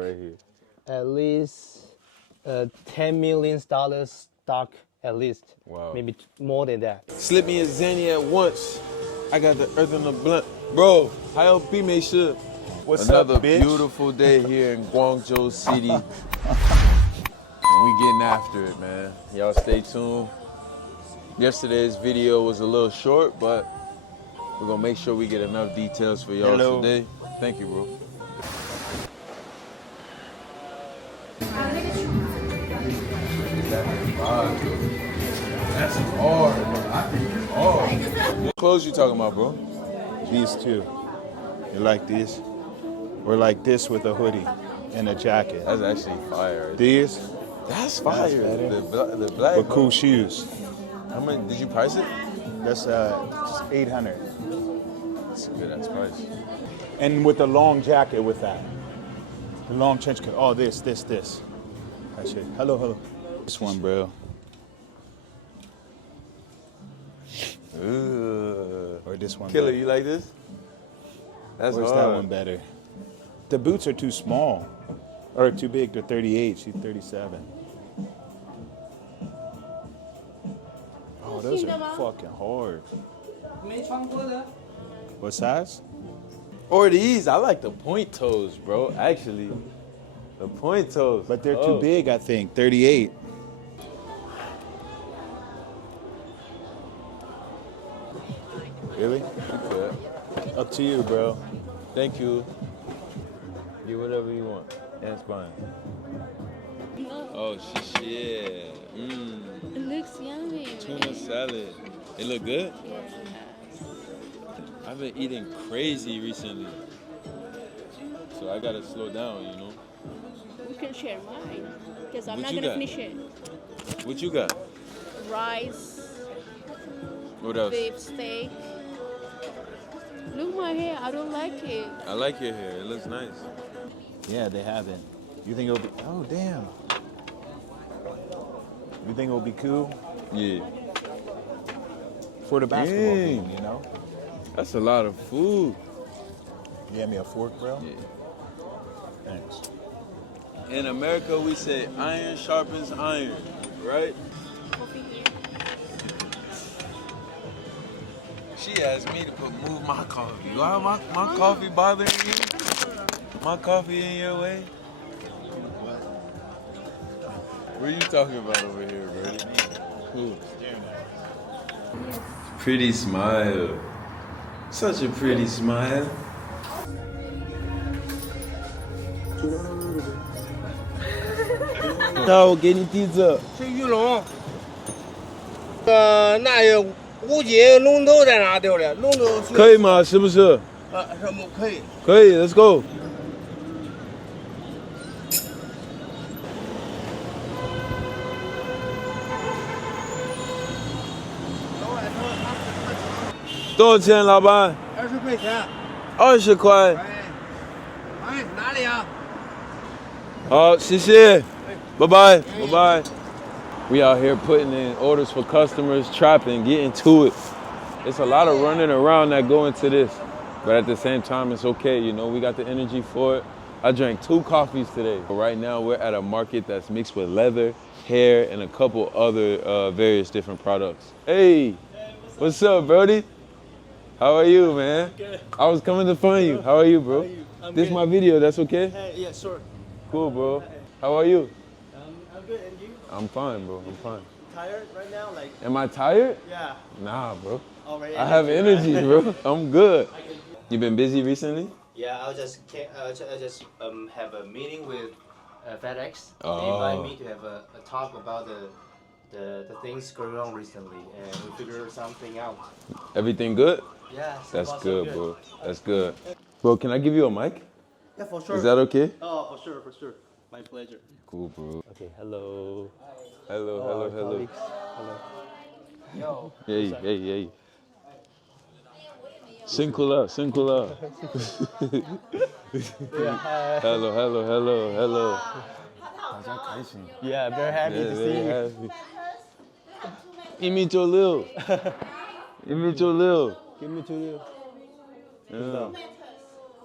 right here. at least $10 million stock at least. Wow. Maybe more than that. Slip me a Zanny at once. I got the earth in the blunt. Bro, I hope he made sure. What's Another up, bitch? beautiful day here in Guangzhou City. And we getting after it, man. Y'all stay tuned. Yesterday's video was a little short, but we're gonna make sure we get enough details for y'all today. Thank you, bro. That's hard. I think it's hard. What clothes you talking about, bro? These two. You like these? Or like this with a hoodie and a jacket. That's actually fire. These? That's fire. The black. But cool shoes. How much did you price it? That's 800. That's a good ass price. And with the long jacket with that. The long trench coat. Oh, this. That shit. Hello. This one, bro. Or this one. Killer, bro. you like this? That's Where's hard. that one better? The boots are too small. Or too big. They're 38. She's 37. Oh, those are fucking hard. What size? Or these, I like the point toes, bro. Actually, the point toes. But they're too big, I think. 38. Really? Yeah. Up to you, bro. Thank you. Get whatever you want. That's fine. Oh shit. It looks yummy. Tuna salad. It look good? Yeah. I've been eating crazy recently. So I gotta slow down, you know? We can share mine because I'm What not you gonna got? finish it. What you got? Rice, What else? beef steak. Look my hair. I don't like it. I like your hair. It looks nice. Yeah, they haven't. You think it'll be... Oh, damn. You think it'll be cool? Yeah. For the basketball Dang. game, you know? That's a lot of food. You have me a fork, bro? Yeah. Thanks. In America, we say iron sharpens iron, right? Coffee here. She asked me to move my coffee. Why my coffee bothering you? My coffee in your way? What are you talking about over here, Brady? Who? Pretty smile. Such a pretty smile. 那我给你地址。是玉龙。那有吴姐龙头在哪丢的？龙头是可以吗？是不是？什么可以？可以 ，Let's go。多少钱，老板20块钱。 ？20块。哎，哪里啊？好，谢谢。Bye bye. Bye bye. We out here putting in orders for customers, trapping, getting to it. It's a lot of running around that go into this, but at the same time, it's okay. You know, we got the energy for it. I drank 2 coffees today. Right now, we're at a market that's mixed with leather, hair, and a couple other various different products. Hey, what's up, Brody? How are you, man? Good. I was coming to find you. How are you, bro? This is my video. That's okay? Hey, yeah, sure. Cool, bro. How are you? I'm good, and you? I'm fine, bro. I'm fine. Tired right now? Like, Am I tired? yeah. Nah, bro. Already. I have energy, bro. I'm good. You been busy recently? Yeah, I just have a meeting with FedEx. Oh. They invite me to have a talk about the things going on recently, and we figure something out. Everything good? Yeah. That's good, bro. That's good. Bro, can I give you a mic? Yeah, for sure. Is that okay? Oh, for sure. My pleasure. Cool, bro. Okay, hello. Hello. Hello. Yo. Hey. Singular. Hello. Yeah, very happy to see you. Happy. You meet your Lil. Give me to you. Yeah.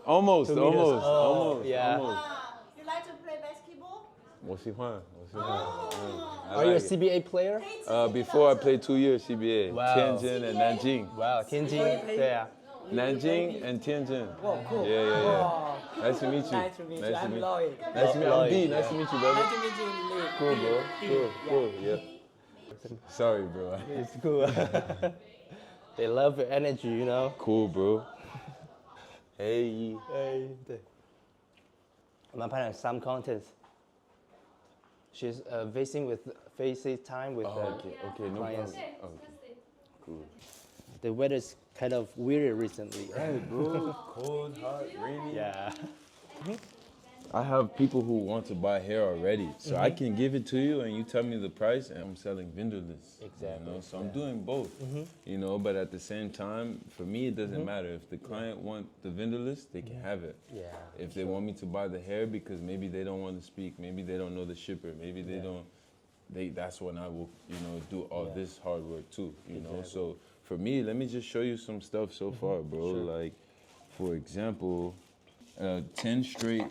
Almost. Yeah. Almost. You like to 我喜欢，我喜欢。I Are you a like it. CBA player? Before I played 2 years CBA, Wow. Tianjin and Nanjing. Wow, 天津，对啊。Nanjing and Tianjin. Whoa, cool. Yeah, yeah, yeah. Wow. Nice to meet you. Nice to meet you. I'm Lloyd. Nice to meet you. I'm D. Lloyd, Nice yeah. to meet you, brother. Nice to meet you, Lee. Cool, bro. Cool, cool. Yeah. Sorry, bro. It's cool. They love your energy, you know. Cool, bro. Hey. 对。我们拍了 some contents. She's facing time with Okay, no clients. problem. Okay. Cool. The weather's kind of weird recently. Hey, bro. Cold, hot, rainy. Yeah. I have people who want to buy hair already, so I can give it to you and you tell me the price, and I'm selling vendorless. Exactly, You know? So I'm doing both. You know, but at the same time, for me, it doesn't matter. If the client want the vendorless, they can have it. Yeah. If they want me to buy the hair because maybe they don't want to speak, maybe they don't know the shipper, maybe they don't. That's when I will, you know, do all this hard work too. You know, so for me, let me just show you some stuff so far, bro. Like, for example. 10 straight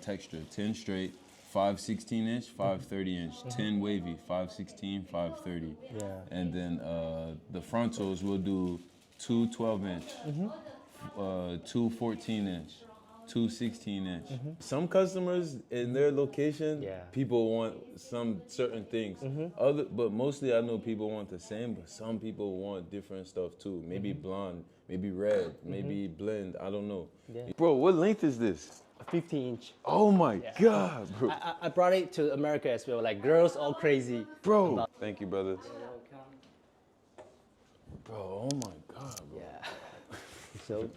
texture, 10 straight, 5 16-inch, 5 30-inch, 10 wavy, 5 16, 5 30. Yeah. And then the frontals we'll do 2 12-inch, 2 14-inch, 2 16-inch. Some customers in their location, people want some certain things. But mostly I know people want the same, but some people want different stuff too. Maybe blonde, maybe red, maybe blend, I don't know. Yeah. Bro, what length is this? 15-inch. Oh my God, bro. I brought it to America as well. Like girls all crazy. Bro. Thank you, brother. Bro, oh my God, bro. Yeah. So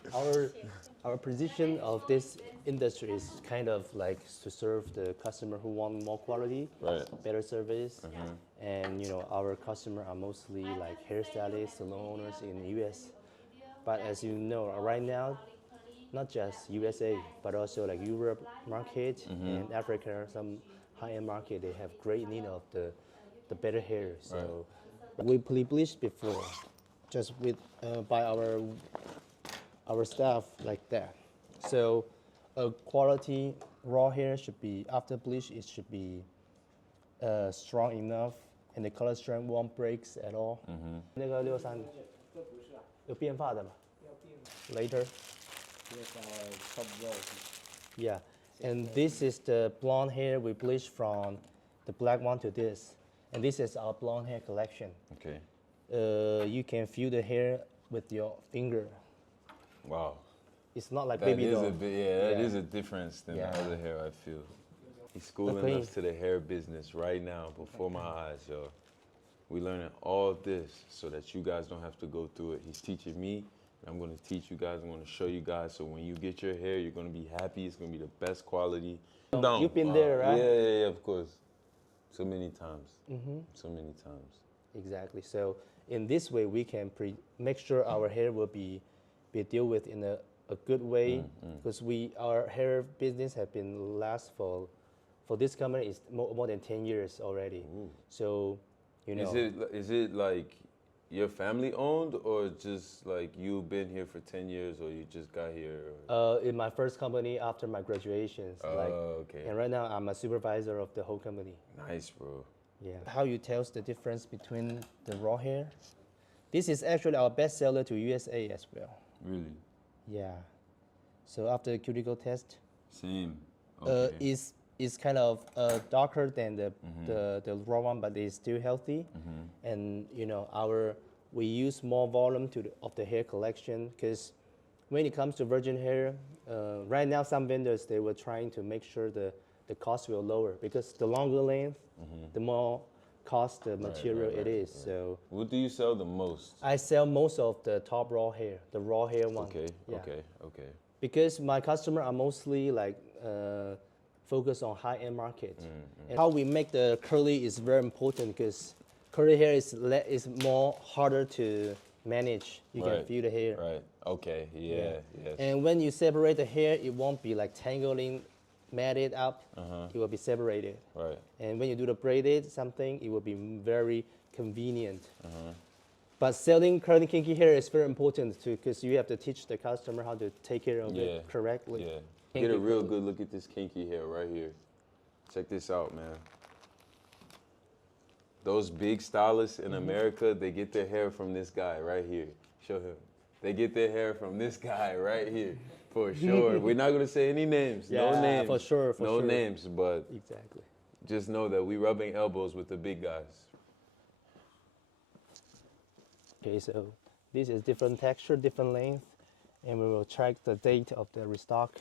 our position of this industry is kind of like to serve the customer who want more quality, better service, and you know our customer are mostly like hairstylists, salon owners in the U.S. But as you know, right now, not just USA, but also like Europe market and Africa, some high-end market, they have great need of the better hair. So we bleached before, just with by our staff like that. So a quality raw hair should be, after bleach, it should be strong enough and the color strength won't break at all. 那个63有变化的吗？ Later. Yeah, and this is the blonde hair we bleached from the black one to this. And this is our blonde hair collection. Okay. You can feel the hair with your finger. Wow. It's not like That baby is doll. a bit, that is a difference than the other hair, I feel. He's schooling us to the hair business right now before my eyes, yo. We learning all this so that you guys don't have to go through it. He's teaching me, and I'm gonna teach you guys, I'm gonna show you guys, so when you get your hair, you're gonna be happy, it's gonna be the best quality. You've been there, right? Yeah, of course. So many times, so many times. Exactly. So in this way, we can make sure our hair will be dealt with in a good way, because our hair business have been last for this company is more than 10 years already. So, you know. Is it like your family owned, or just like you've been here for 10 years, or you just got here? In my first company after my graduations. Okay. And right now I'm a supervisor of the whole company. Nice, bro. Yeah. How you tell the difference between the raw hair? This is actually our best seller to USA as well. Really? Yeah. So after the cuticle test, Same. Okay. is kind of darker than the raw one, but it's still healthy. And you know, we use more volume of the hair collection, because when it comes to virgin hair, right now some vendors, they were trying to make sure the cost will lower, because the longer length, the more cost the material it is. So what do you sell the most? I sell most of the top raw hair, the raw hair one. Okay. Yeah. Okay. Because my customer are mostly like focused on high-end market. And how we make the curly is very important, because curly hair is more harder to manage. You can feel the hair. Right. Okay. Yeah. Yes. And when you separate the hair, it won't be like tangling, matted up. It will be separated. Right. And when you do the braided something, it will be very convenient. But selling curly kinky hair is very important too, because you have to teach the customer how to take care of it correctly. Yeah. Get a real good look at this kinky hair right here. Check this out, man. Those big stylists in America, they get their hair from this guy right here. Show him. They get their hair from this guy right here, for sure. We're not gonna say any names. No Yeah, names. for sure, for no sure. names, but Exactly. just know that we rubbing elbows with the big guys. Okay, so this is different texture, different length, and we will check the date of the restock,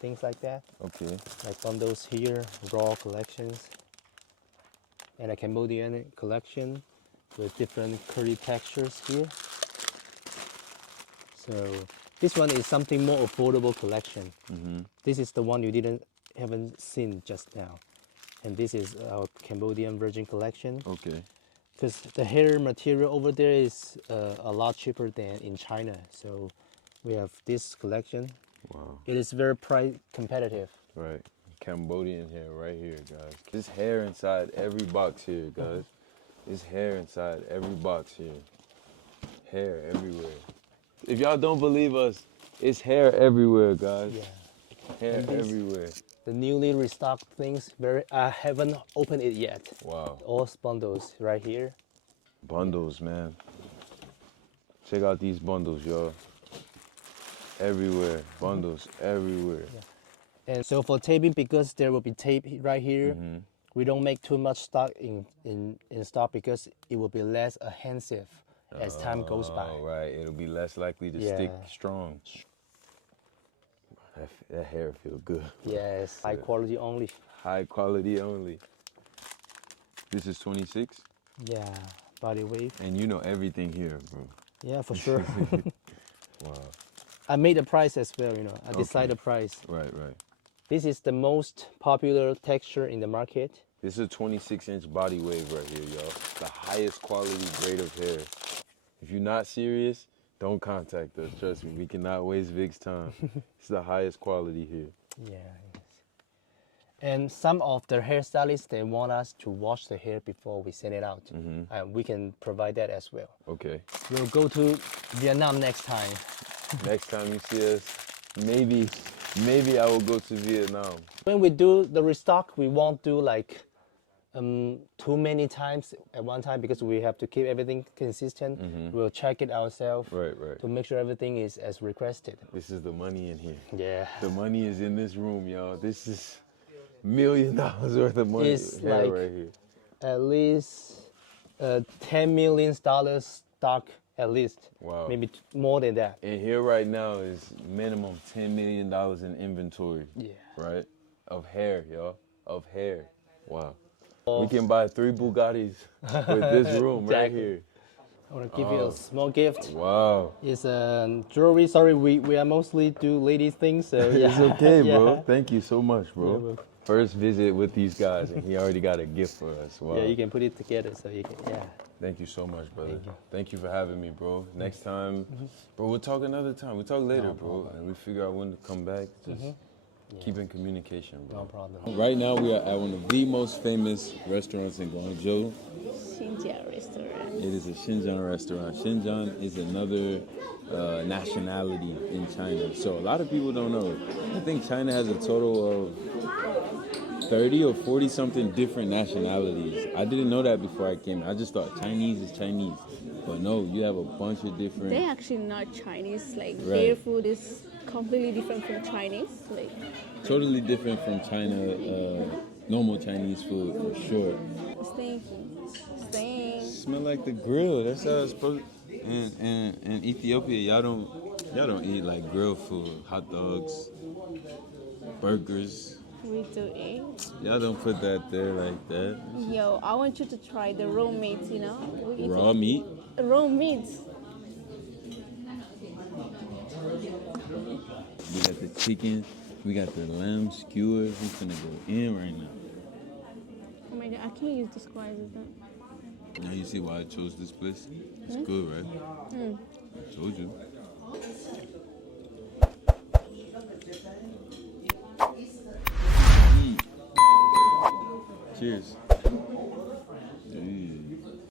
things like that. Okay. Like bundles here, raw collections, and a Cambodian collection with different curly textures here. So this one is something more affordable collection. This is the one you haven't seen just now, and this is our Cambodian virgin collection. Okay. Because the hair material over there is a lot cheaper than in China. So we have this collection. Wow. It is very price competitive. Right. Cambodian hair right here, guys. There's hair inside every box here, guys. There's hair inside every box here. Hair everywhere. If y'all don't believe us, it's hair everywhere, guys. Yeah. Hair And this- everywhere. The newly restocked things, I haven't opened it yet. Wow. All bundles right here. Bundles, man. Check out these bundles, y'all. Everywhere. Bundles everywhere. And so for taping, because there will be tape right here, we don't make too much stock in stock because it will be less adhesive as time goes by. Oh, right. It'll be less likely to stick strong. That hair feel good. Yes, high quality only. High quality only. This is 26, Yeah, body wave. and you know everything here, bro. Yeah, for sure. Wow. I made the price as well, I decide the price. Right, right. This is the most popular texture in the market. This is a 26-inch body wave right here, y'all. The highest quality grade of hair. If you're not serious, don't contact us. Trust me, we cannot waste Vic's time. It's the highest quality here. Yeah. Yes. And some of the hairstylists, they want us to wash the hair before we send it out. And we can provide that as well. Okay. We'll go to Vietnam next time. Next time you see us, maybe I will go to Vietnam. When we do the restock, we won't do like too many times at one time because we have to keep everything consistent. We'll check it ourselves Right, right. to make sure everything is as requested. This is the money in here. Yeah. The money is in this room, y'all. This is $1 million worth of money It's hair like- right here. At least $10 million stock, at least. Wow. Maybe more than that. And here right now is minimum $10 million in inventory. Yeah. Right? Of hair, y'all. Of hair. Wow. We can buy 3 Bugattis with this room right Exactly. here. I want to give you a small gift. Wow. It's jewelry. Sorry, we are mostly do ladies things. So yeah. It's okay, bro. Yeah. Thank you so much, bro. You're welcome. First visit with these guys, and he already got a gift for us. Wow. Yeah, you can put it together so you can. Yeah. Thank you so much, brother. Thank you. Thank you for having me, bro. Next time, bro, we'll talk another time. We'll talk later, bro. And we figure out when to come back. Just keep in communication, bro. No problem. Right now, we are at one of the most famous restaurants in Guangzhou. Xinjiang restaurant. It is a Xinjiang restaurant. Xinjiang is another nationality in China. So a lot of people don't know. I think China has a total of 30 or 40 something different nationalities. I didn't know that before I came. I just thought Chinese is Chinese. But no, you have a bunch of different... They're actually not Chinese. Like Right. their food is completely different from Chinese. Like Totally different from China, normal Chinese food for sure. staying. Smell like the grill. That's how it's supposed to... In Ethiopia, y'all don't eat like grilled food, hot dogs, burgers. We do eat. Y'all don't put that there like that. Yo, I want you to try the raw meat. We eat Raw meat. raw meat. We got the chicken. We got the lamb skewer. We finna go in right now. Oh my god, I can't use this guys. Now you see why I chose this place? It's good, right? I told you. Cheers.